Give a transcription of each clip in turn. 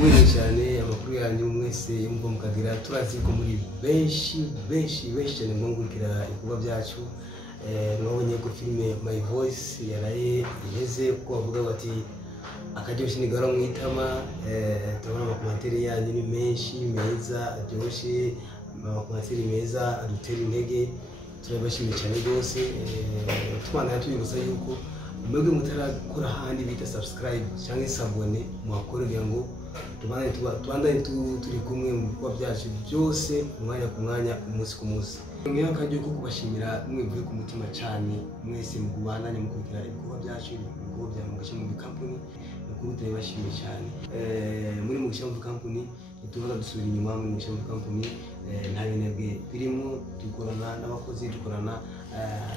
mwiriwe cyane amakuru yanyu mwese yumva mukagira turazi ko muri benshi cyane mwungukira ibikorwa byacu mwabonye ko filime My Voice yaraye iheze ko bavuga bati akaryoshye ni garo mwitama turabona amakomantere yanyu ni menshi meza aryoshye amakomantere meza adutera intege turabashimiye cyane rwose tubana tubibutsa yuko mwebwe mutarakora handi bita subscribe cyangwa sabone muhakorera ngo tubandanye turi kumwe mu bikorwa byacu byose umwanya ku mwanya umunsi ku munsi ngira kandi ko kubashimira mwivuye ku mutima cyane mwese mu kubandanya mu kugira ibikorwa byacu ibikorwa bya Mugisha Movie Company ukuri turabashimiye cyane muri Mugisha Movie Company tuvuga dusubira inyuma muri Mugisha Movie Company nta binebwe birimo dukorana n'abakozi dukorana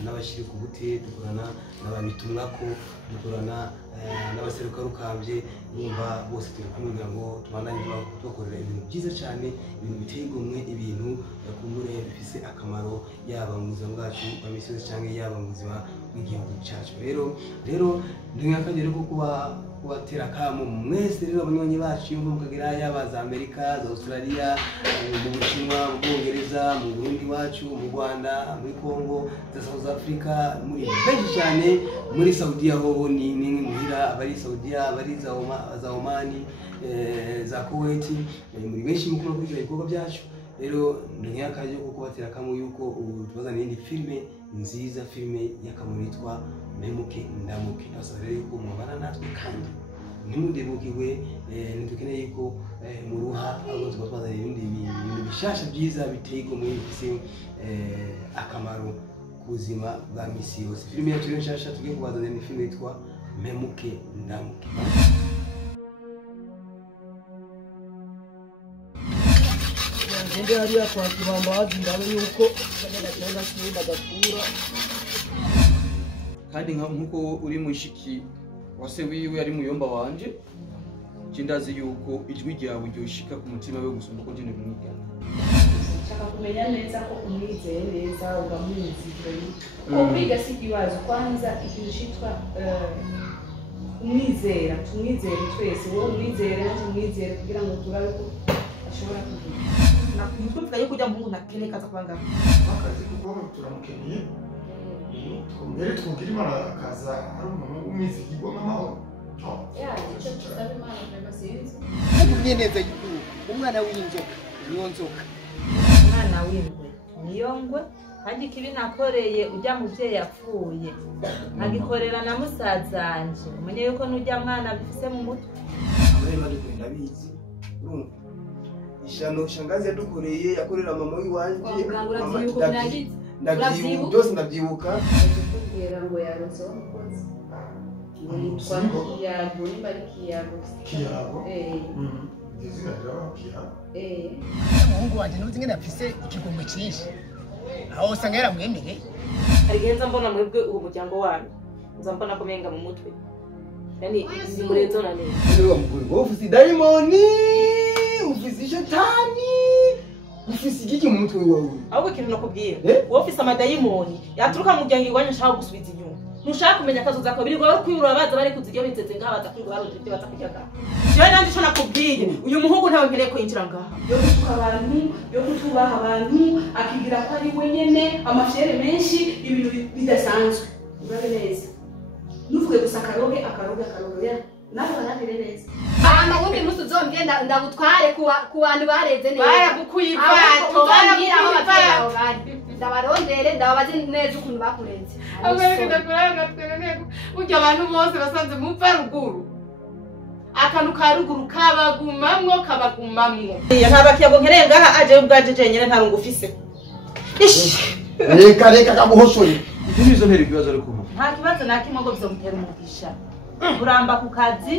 n'abashiri ku buti dukorana n'ababitumwako dukorana n'abaseruka rukambye numva bose turi kumwe ngo tubandanye tubakorera ibintu byiza cyane ibintu biteye igomwe ibintu yakumure bifise akamaro yaba mu buzima bwacu abamisozi cyangwa yaba mu buzima bw'igihugu cyacu rero ndingakagere ko kubatera kamo mwese rero abanywanyi bacu yumva mukagira yaba za Amerika za Australia mu Bushinwa mu Bwongereza mu Burundi wacu mu Rwanda muri Congo za South Africa muri benshi cyane muri Saudi aho ni muhira abari Saudi abari za Oman za Kuwait muri benshi mu kugira ibikorwa byacu rero ndingakaje ko kubatera kamo yuko tubazana indi filme nziza filme y'akamaro yitwa Memuke Ndamuke asaba yuko mubana natwe kandi ntimudebukirwe nitukeneye yuko muruha abo twazana ibindi bintu bishasha byiza biteye igomwe bifise akamaro ku buzima bwa misi yose filme yacu nshasha tugiye kubazana ni filme yitwa Memuke Ndamuke Nende hariya kwa Kibambazi ndabe yuko cyangwa se bagakura kandi nkuko uri mushiki wase wiwe ari muyomba wanje kindazi yuko ijwi ryawe ryoshika ku mutima we gusumba ko njye nimwiga nshaka kumenya neza ko umwizeye neza ugamwiziganye ko kwiga si kibazo kwanza ikintu cyitwa umwizera tumwizere twese wowe umwizere nanjye umwizere kugira ngo turabe ko ashobora kugira na kumutwe tukaye kujya mu nakene kaza kwanga akazi kuko turamukeneye mbere twubwira Imana akaza ari umuntu w'umwizigirwa n'amahoro icyo tusaba Imana turabasinze kumye neza yuko umwana w'inzoka niyo nzoka umwana w'ingwe niyo ngwe kandi kibi nakoreye ujya muvyeyi yapfuye nkagikorera na musazanje umenye yuko nujya mwana bifise mu mutwe abarema dukorera bizi urumva ishano shangazi yadukoreye yakorera mama w'iwanje ndabyibuka byose ndabyibuka kugira ngo yaronse umukozi yitwa Kiyago nimba ari Kiyago izina ryawe Kiyago umuhungu wanje n'uzi ngene afise ikigombe cyinshi aho usanga yaramwemereye arigenza mbona mwebwe uwo muryango wanyu nza mbona ko menga mu mutwe yani ndi murezo na neza niwe mugore wowe ufise daimoni ufise shetani ufise igiki mu mutwe wawe ahubwo ikintu nakubwira wowe ufise amadayimoni yaturuka mu muryango iwanyu nshaka gusubiza inyuma ntushaka kumenya akazo zako biri gowe kwirura baza bari kuzijya biteze ngaha batakwirura baroje ibyo batakujyaga jewe nandi cyo nakubwiye uyu muhungu ntawe nkeneye kwinjira ngaha yo gutuka abantu yo kutubaha abantu akigira ko ari wenyene amafyere menshi ibintu bidasanzwe urabe neza nuvuge gusa akaroge ya nawe banabire neza ama wundi musi uzongenda ndagutware ku bantu bareze neza baragukuyivato ndabarondere ndababaze neza ukuntu bakurenze abareka kuranga twereko ujya abantu bose basanze mu ruguru akantu ka ruguru kabagumamwo iya ntabakiyago nkereye ngaha aje ubwaje jenyene ntarungu ufise reka kabuhoshore ibyo nizo ntera ibibazo ari kuvuga nta kibazo nakimwe ngo bizomutera umugisha kuramba ku kazi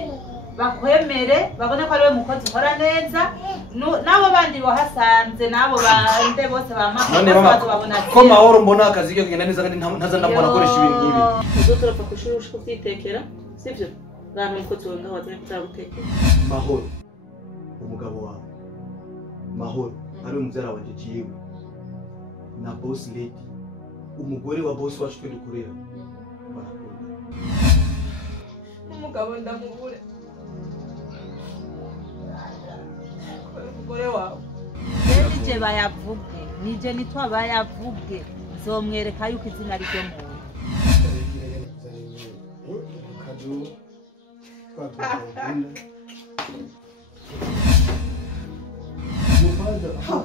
bakwemere babone ko ari we mukozi ukora neza nabo bandi wahasanze nabo bande bose babona ko mahoro mbona akazi ke kugenda neza kandi ntaza ndabona akoresha ibintu nk'ibi uzo turapfa kushuri ushiko kwitekera sivyo nta mukozi wawe ngaho wazanye kutagutekera mahoro umugabo wawe mahoro ari umubyara wanje jiwe na boss lady umugore wa boss wacu twe dukorera barakunda umugabo ndamubure nije bayavuge nije nitwa bayavuge nzomwereka yuko izina ryo muntu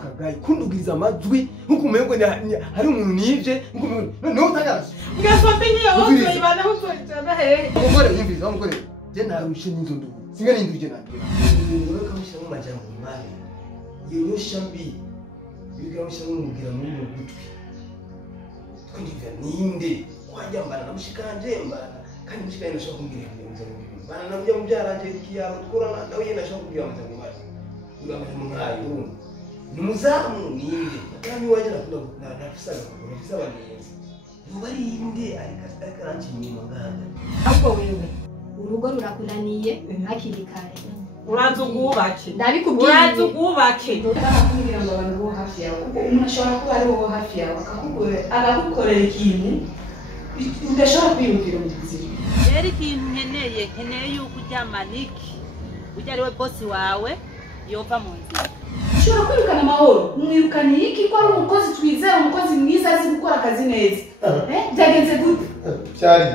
Kagayi kundugiza amajwi nkuko umengo hari umuntu nivye no utangaje ngasombe ngiye wose ibana uzojana hehe umugore yimbiza umugore je narushe n'inzondo singa n'induje nandira ngoro kamusha mu majambo mali iyo shambi bigamusha n'umugira muri mu gutwi twinjira ninde kwajyambana namushikanje mbana kandi mushikanje nashaka kumbwira ibintu bana namujya mu byaranje kiyaro tkorana nawe yena nashaka kumbwira amajambo mali ugamije mu nkayo numuzamu ninde kandi waje nakunda nafisaga nafisa bagenzi mubarinde arikaranci nyuma nganda ahubwo wewe urugo rurakunaniye hakiri kare uraza ugubake ndabikubwiye uraza ugubake ndakubwira ngo abantu bo hafi yawe kuko umuntu ashobora kuba ari wowe hafi yawe akagukorera ikintu udashobora kwiyumvira mu buzima rero ikintu nkeneye yuko ujyamaniki ujya ari we bosi wawe yova mu nzira ushobora kwirukana amahoro umwirukaniye iki ko ari umukozi twizera umukozi mwiza azi gukora akazi neza byagenze gute byari